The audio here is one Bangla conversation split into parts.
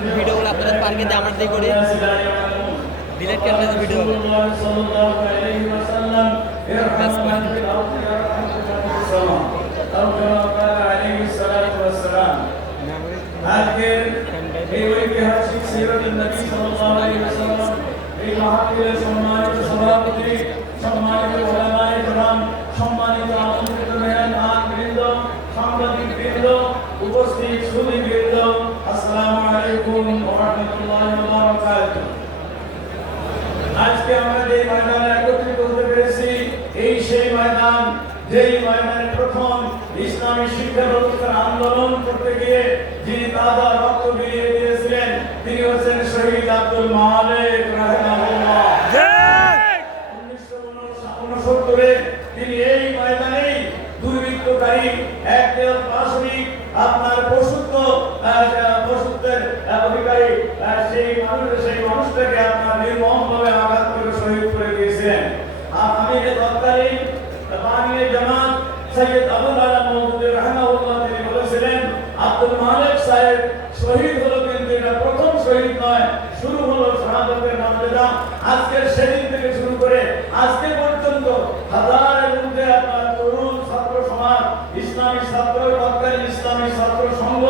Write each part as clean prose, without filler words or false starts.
আমি ভিডিওগুলো আপনাদের পার্কে দিয়ে আমরা দিয়ে করি ডিলেট করলে ভিডিও আজকের এই ঐতিহাসিক সিরাতুন নবী সাল্লাল্লাহু আলাইহি ওয়াসাল্লাম এই মাহফিলের সম্মানিত সভাপতি, সম্মানিত উলামায়ে কেরাম, সম্মানিত আমন্ত্রিত মেহমান বৃন্দ, সাংবাদিক বৃন্দ, উপস্থিত সুধী বৃন্দ, আসসালামু আলাইকুম ওয়া রাহমাতুল্লাহি ওয়া বারাকাতুহু। আজকে আমরা যে ময়দানে একত্রিত হতে পেরেছি, এই সেই ময়দান যেই ময়দানে প্রথম ইসলামী শিক্ষা ব্যবস্থার আন্দোলন করতে গিয়ে যিনি তাজা রক্ত বিলিয়ে দিয়েছিলেন তিনি হচ্ছেন শহীদ আব্দুল মালিক রাহিমাহুল্লাহ। 1969 তিনি এই ময়দানেই দুর্বৃত্তকারী একদল পাশবিক আপনার পশুত্বের অধিকারী সেই মানুষটাকে আপনার নির্মমভাবে আঘাত করে শহীদ করে দিয়েছিলেন। আমিরে তৎকালীন বানিয়ে জামাত সৈয়দ আবুল আলা মওদুদী রাহিমাহুল্লাহ তিনি বলেছিলেন আব্দুল মালিক সাহেব শহীদ হলো, কিন্তু এটা প্রথম শহীদ নয়, শুরু হলো শাহাদাতের মর্যাদা। আজকের সেদিন থেকে শুরু করে আজকে পর্যন্ত হাজারের মধ্যে আপনার তরুণ ছাত্র সমাজ, ইসলামী ছাত্র তৎকালীন ইসলামী ছাত্র সংঘ,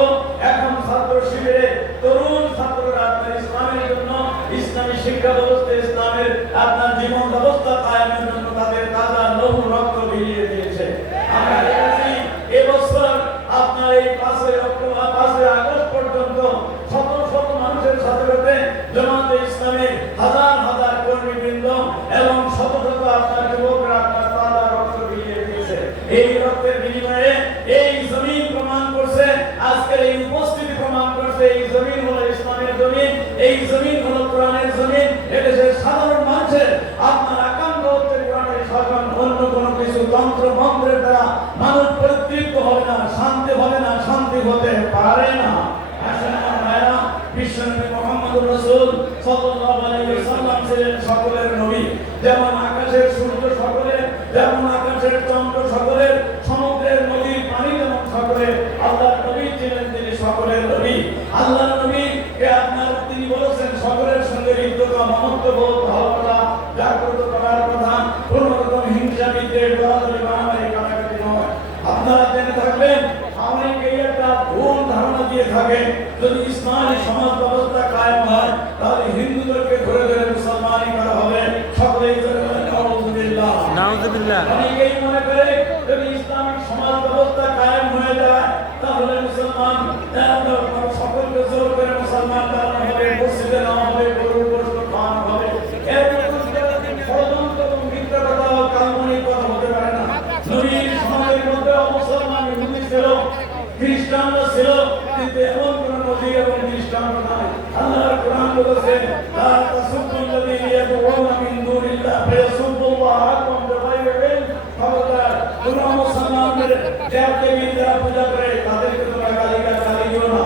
এখন ছাত্র শিবিরে তরুণ ছাত্ররা আপনার ইসলামের জন্য, ইসলামী শিক্ষা ব্যবস্থা, ইসলামের আপনার জীবন ব্যবস্থা কায়েমের জন্য তাদের তাজা লহু রক্ত বিলিয়ে দিয়েছে। আমরা দেখেছি এবছর আপনার এই 5 আগস্ট পর্যন্ত শত শত মানুষের সাথে সাথে জামাতে ইসলামের হাজার হাজার কর্মীবৃন্দ এবং শত শত আপনার যুবকরা আপনার তাজা রক্ত বিলিয়ে দিয়েছে। এই রক্তের বিনিময়ে এই জমিন প্রমাণ করছে, আজকের এই উপস্থিতি প্রমাণ করছে এই জমিন হলো ইসলামের জমিন, এই জমিন হলো কোরআনের জমিন। এদেশের সাধারণ মানুষের আপনার আকাঙ্ক্ষা হচ্ছে কোরআনের শাসন, অন্য কোনো কিছু তন্ত্র মন্ত্রের দ্বারা মানুষ পরিতৃপ্ত হবে না, শান্তি হবে না, শান্তি হতে পারে না। আসলে ভাইরা, বিশ্বনবী মুহাম্মদুর রাসূল সাল্লাল্লাহু আলাইহি ওয়াসাল্লাম ছিলেন সকলের নবী। যেমন আকাশের সূর্য সকলের, যেমন আকাশের চন্দ্র সকলের, সমুদ্রের নদীর পানি যেমন সকলের, আল্লাহর নবী ছিলেন তিনি সকলের নবী। আল্লাহর নবী কে আপনার তিনি বলেছেন সকলের সঙ্গে হৃদ্যতা, মমত্ববোধ, ভালোবাসা জাগ্রত করার কথা, কোন রকম হিংসা, বিদ্বেষ, দলাদলি, মারামারি, কাটাকাটি নয়। আপনারা জেনে থাকবেন অনেকেই একটা ভুল ধারণা দিয়ে থাকেন যদি ইসলামী সমাজ ব্যবস্থা কায়েম হয় তাহলে হিন্দুদেরকে ধরে ধরে মুসলমানি করা হবে। সকলেই ধরে বলেন নাউযুবিল্লাহ, নাউযুবিল্লাহ। অনেকেই মনে করে যদি ইসলামিক সমাজ ব্যবস্থা কায়েম হয়ে যায় তাহলে মুসলমান সকলকে জোর করে মুসলমান বানানো হবে, মসজিদে নেওয়া হবে, গরুর গোশত খাওয়ানো হবে। এরকম ষড়যন্ত্র এবং মিথ্যা কথা ও কাল্পনিক কথা হতে পারে না। নবীর সমাজের মধ্যে মুসলমান হিন্দু ছিল, খ্রিস্টানরা ছিল, কিন্তু এমন কোন নবী এবং খ্রিস্টান নাই। আল্লাহর কোরআন বলেছে লা তাসুবুল্লাযীনা ইয়াদউনা মিন দুনিল্লাহ ফায়াসুবুল্লাহ আকুম বিগাইরি ইলম। খবরদার, কোন মুসলমানদের দেব-দেবী যারা পূজা করে তাদেরকে তোমরা গালি দিও না।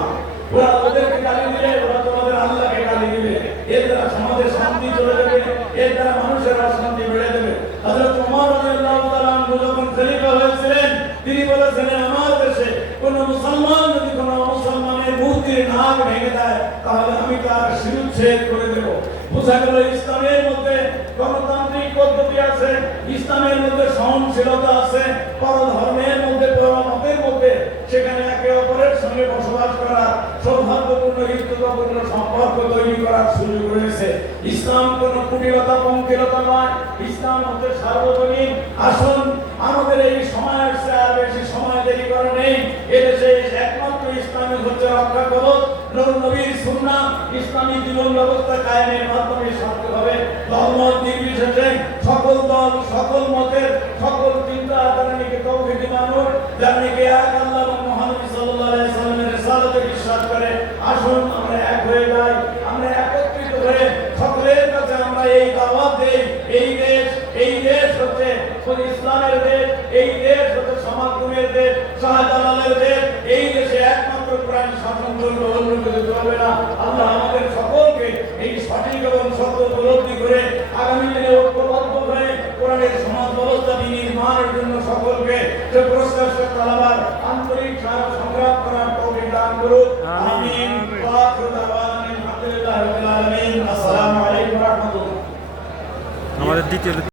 ওদেরকে গালি দিলে ওরা তোমাদের আল্লাহকে গালি দিবে। এর দ্বারা সমাজে শান্তি চলে যাবে, এর দ্বারা মানুষের অশান্তি বেড়ে যাবে। হযরত ওমর রাদিয়াল্লাহু তাআলা আনহু যখন খলিফা হয়েছিলেন তিনি বলেছিলেন আমার দেশে কোন মুসলমান যদি কোন মুসলমানের মূর্তির নাক ভেঙে দেয় তাহলে আমি তার শিরচ্ছেদ করে দেব। বোঝা গেল ইসলামের মধ্যে গণতান্ত্রিক পদ্ধতি আছে, ইসলামের মধ্যে সহনশীলতা আছে, পরধর্মের মধ্যে, পরমতের মধ্যে সেখানে একে অপরের সঙ্গে বসবাস করা, সৌহার্দ্যপূর্ণ হৃদ্যতাপূর্ণ সম্পর্ক তৈরি করার সুযোগ রয়েছে। ইসলাম কোনো কুটিলতা পঙ্কিলতা নয়, ইসলাম হচ্ছে সার্বজনীন। আসুন আমাদের এই সময় আসছে, আর বেশি সময় দেরি করা নেই। এদেশে একমাত্র ইসলামী হচ্ছে রক্ষা কবচ, নবীর সুন্নাহ, ইসলামী জীবন ব্যবস্থা কায়েমের মাধ্যমে সার্থক হবে। ধর্ম নির্বিশেষে সকল দল, সকল মতের, সকল চিন্তা যারা নাকি তৌহিদি মানুষ, যারা নাকি এক আল্লাহ এবং মুহাম্মদ সাল্লাল্লাহু আলাইহি ওয়াসাল্লামের রিসালাতে বিশ্বাস করে, আসুন আমরা এক হয়ে যাই, আমরা একত্রিত হয়ে সকলের কাছে আমরা এই দাওয়াত দেই। এই দেশ হচ্ছে ইসলামের দেশ, এই দেশ হচ্ছে সমাজের দেশ, শাহজালালের দেশ। এই দেশে একমাত্র কোরআন শাসন করবে, অন্য কিছু চলবে না। আল্লাহ আমাদের সকলকে এই সঠিক এবং সত্য উপলব্ধি করে আগামী দিনে ঐক্যবদ্ধ হয়ে কোরআনের সমাজ ব্যবস্থা নির্মাণের জন্য সকলকে যে পুরস্কার তালাবার আন্তরিক সংগ্রাম করার তৌফিক দান করুন। আমিন। দ্বিতীয়